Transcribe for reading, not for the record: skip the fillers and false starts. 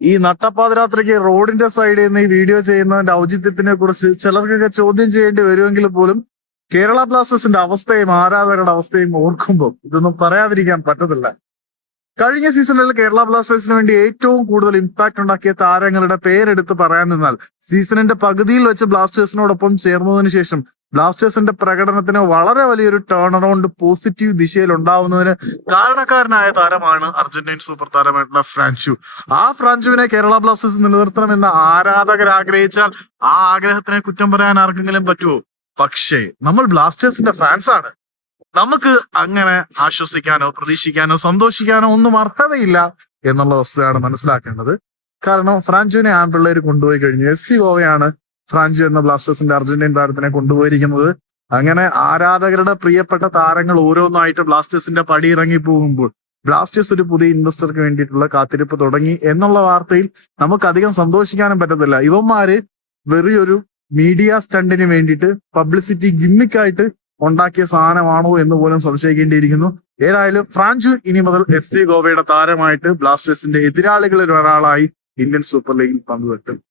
ഈ നട്ടപ്പാതിരാത്രിക്ക് റോഡിന്റെ സൈഡിൽ നിന്ന് ഈ വീഡിയോ ചെയ്യുന്നതിന്റെ ഔചിത്യത്തിനെ കുറിച്ച് ചിലർക്കൊക്കെ ചോദ്യം ചെയ്യേണ്ടി വരുമെങ്കിൽ പോലും കേരള ബ്ലാസ്റ്റേഴ്സിന്റെ അവസ്ഥയും ആരാധകരുടെ അവസ്ഥയും ഓർക്കുമ്പോൾ ഇതൊന്നും പറയാതിരിക്കാൻ പറ്റത്തില്ല. കഴിഞ്ഞ സീസണിൽ കേരള ബ്ലാസ്റ്റേഴ്സിന് വേണ്ടി ഏറ്റവും കൂടുതൽ ഇമ്പാക്ട് ഉണ്ടാക്കിയ താരങ്ങളുടെ പേരെടുത്ത് പറയാൻ നിന്നാൽ സീസണിന്റെ പകുതിയിൽ വെച്ച് ബ്ലാസ്റ്റേഴ്സിനോടൊപ്പം ചേർന്നതിന് ശേഷം ബ്ലാസ്റ്റേഴ്സിന്റെ പ്രകടനത്തിന് വളരെ വലിയൊരു ടേൺ അറൗണ്ട് പോസിറ്റീവ് ദിശയിൽ ഉണ്ടാവുന്നതിന് കാരണക്കാരനായ താരമാണ് അർജന്റീൻ സൂപ്പർ താരമായിട്ടുള്ള ഫ്രാൻഷു. ആ ഫ്രാൻഷുവിനെ കേരള ബ്ലാസ്റ്റേഴ്സ് നിലനിർത്തണമെന്ന് ആരാധകർ ആഗ്രഹിച്ചാൽ ആ ആഗ്രഹത്തിനെ കുറ്റം പറയാൻ ആർക്കെങ്കിലും പറ്റുമോ? പക്ഷേ നമ്മൾ ബ്ലാസ്റ്റേഴ്സിന്റെ ഫാൻസ് ആണ്. നമുക്ക് അങ്ങനെ ആശ്വസിക്കാനോ പ്രതീക്ഷിക്കാനോ സന്തോഷിക്കാനോ ഒന്നും അർഹതയില്ല എന്നുള്ള വസ്തുതയാണ് മനസ്സിലാക്കേണ്ടത്. കാരണം ഫ്രാൻജുവിനെ ആ പിള്ളേര് കൊണ്ടുപോയി കഴിഞ്ഞു. FC ഗോവയാണ് ഫ്രാൻജു എന്ന ബ്ലാസ്റ്റേഴ്സിന്റെ അർജന്റീൻ താരത്തിനെ കൊണ്ടുപോയിരിക്കുന്നത്. അങ്ങനെ ആരാധകരുടെ പ്രിയപ്പെട്ട താരങ്ങൾ ഓരോന്നായിട്ട് ബ്ലാസ്റ്റേഴ്സിന്റെ പടി ഇറങ്ങി പോകുമ്പോൾ ബ്ലാസ്റ്റേഴ്സ് ഒരു പുതിയ ഇൻവെസ്റ്റർക്ക് വേണ്ടിയിട്ടുള്ള കാത്തിരിപ്പ് തുടങ്ങി എന്നുള്ള വാർത്തയിൽ നമുക്ക് അധികം സന്തോഷിക്കാനും പറ്റത്തില്ല. ഇവന്മാര് വെറിയൊരു മീഡിയ സ്റ്റണ്ടിന് വേണ്ടിയിട്ട് പബ്ലിസിറ്റി ഗിമ്മിക്കായിട്ട് ഉണ്ടാക്കിയ സാധനമാണോ എന്ന് പോലും സംശയിക്കേണ്ടിയിരിക്കുന്നു. ഏതായാലും ഫ്രാൻജു ഇനി മുതൽ FC ഗോവയുടെ താരമായിട്ട് ബ്ലാസ്റ്റേഴ്സിന്റെ എതിരാളികളിൽ ഒരാളായി ഇന്ത്യൻ സൂപ്പർ ലീഗിൽ പങ്കുവെക്കും.